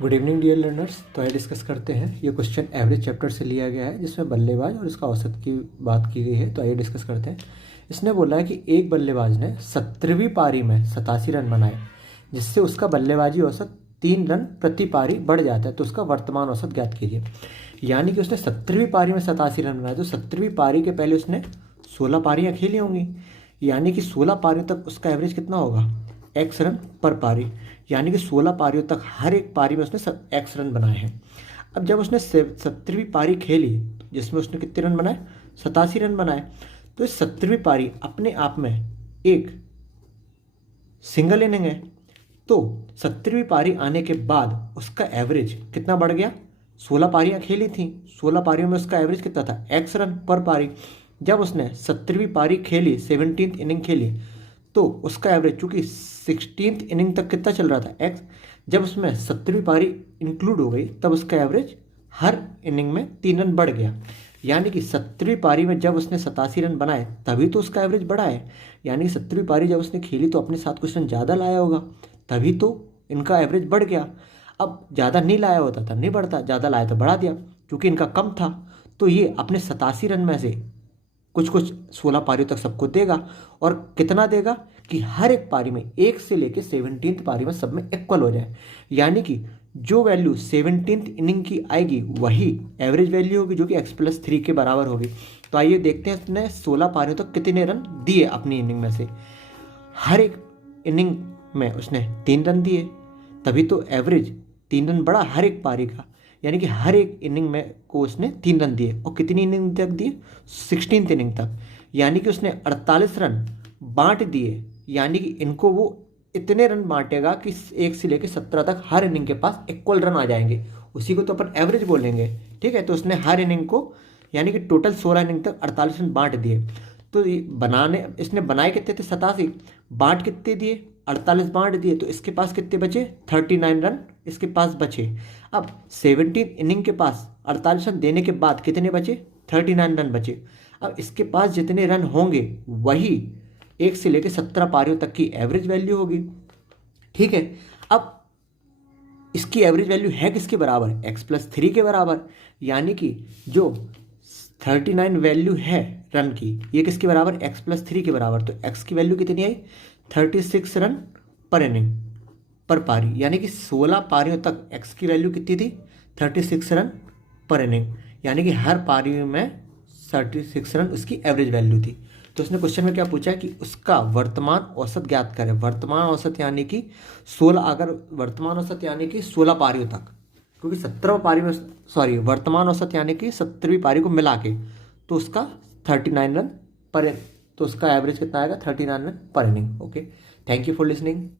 Good evening dear learners. तो आइए discuss करते हैं। ये क्वेश्चन एवरेज चैप्टर से लिया गया है जिसमें बल्लेबाज और इसका औसत की बात की गई है। तो आइए डिस्कस करते हैं। इसने बोला है कि एक बल्लेबाज ने 17वीं पारी में 87 रन बनाए जिससे उसका बल्लेबाजी औसत 3 रन प्रति पारी बढ़ जाता है। तो उसका वर्तमान औसत ज्ञात कीजिए। यानी कि उसने 17वीं पारी में 87 रन बनाए, तो 17वीं पारी के पहले उसने 16 पारियाँ खेली होंगी, यानी कि 16 पारियों तक उसका एवरेज कितना होगा, एक्स रन पर पारी। यानी कि 16 पारियों तक हर एक पारी में उसने एक्स रन बनाए हैं। अब जब उसने 17वीं पारी खेली जिसमें उसने कितने रन बनाए, 87 रन बनाए, तो इस 17वीं पारी अपने आप में एक सिंगल इनिंग है। तो 17वीं पारी आने के बाद उसका एवरेज कितना बढ़ गया, 16 पारियां खेली थी, 16 पारियों में उसका एवरेज कितना था, एक्स रन पर पारी। जब उसने 17वीं पारी खेली, 17th इनिंग खेली, तो उसका एवरेज चूंकि 16th इनिंग तक कितना चल रहा था, एक्स। जब उसमें 17वीं पारी इंक्लूड हो गई तब उसका एवरेज हर इनिंग में 3 रन बढ़ गया। यानी कि 17वीं पारी में जब उसने 87 रन बनाए तभी तो उसका एवरेज बढ़ा है। यानी 17वीं पारी जब उसने खेली तो अपने साथ कुछ रन ज़्यादा लाया होगा, तभी तो इनका एवरेज बढ़ गया। अब ज़्यादा नहीं लाया होता तब नहीं बढ़ता, ज़्यादा लाया तो बढ़ा दिया, क्योंकि इनका कम था। तो ये अपने 87 रन में से कुछ कुछ 16 पारियों तक सबको देगा। और कितना देगा कि हर एक पारी में 1 से लेकर 17th पारी में सब में इक्वल हो जाए। यानी कि जो वैल्यू 17th इनिंग की आएगी वही एवरेज वैल्यू होगी, जो कि x+3 के बराबर होगी। तो आइए देखते हैं उसने 16 पारियों तक कितने रन दिए अपनी इनिंग में से। हर एक इनिंग में उसने 3 रन दिए, तभी तो एवरेज 3 रन बढ़ा हर एक पारी का। यानी कि हर एक इनिंग में को उसने 3 रन दिए। और कितनी इनिंग तक दिए, 16th इनिंग तक। यानी कि उसने 48 रन बांट दिए। यानी कि इनको वो इतने रन बांटेगा कि 1 से लेकर 17 तक हर इनिंग के पास इक्वल रन आ जाएंगे। उसी को तो अपन एवरेज बोलेंगे, ठीक है। तो उसने हर इनिंग को, यानी कि टोटल 16 इनिंग तक 48 रन बांट दिए। तो इसने बनाए कितने थे, 87, बांट कितने दिए, 48 बांट दिए, तो इसके पास कितने बचे, 39 रन इसके पास बचे। अब 17 इनिंग के पास 48 रन देने के बाद कितने बचे, 39 रन बचे। अब इसके पास जितने रन होंगे वही 1 से लेकर 17 पारियों तक की एवरेज वैल्यू होगी, ठीक है। अब इसकी एवरेज वैल्यू है किसके बराबर, x+3 के बराबर। यानी कि जो 39 वैल्यू है रन की, ये किसके बराबर, x+3 के बराबर। तो x की वैल्यू कितनी आई, 36 रन पर इनिंग पर पारी। यानी कि 16 पारियों तक x की वैल्यू कितनी थी, 36 रन पर इनिंग। यानी कि हर पारी में 36 रन उसकी एवरेज वैल्यू थी। तो उसने क्वेश्चन में क्या पूछा है कि उसका वर्तमान औसत ज्ञात करें। वर्तमान औसत यानी कि 16, अगर वर्तमान औसत यानी कि 16 पारियों तक, क्योंकि 17 पारी में, सॉरी, वर्तमान औसत यानी कि 17वीं पारी को मिला के, तो उसका 39 रन पर, तो उसका एवरेज कितना आएगा, 39 रन पर inning. Okay, thank you for listening.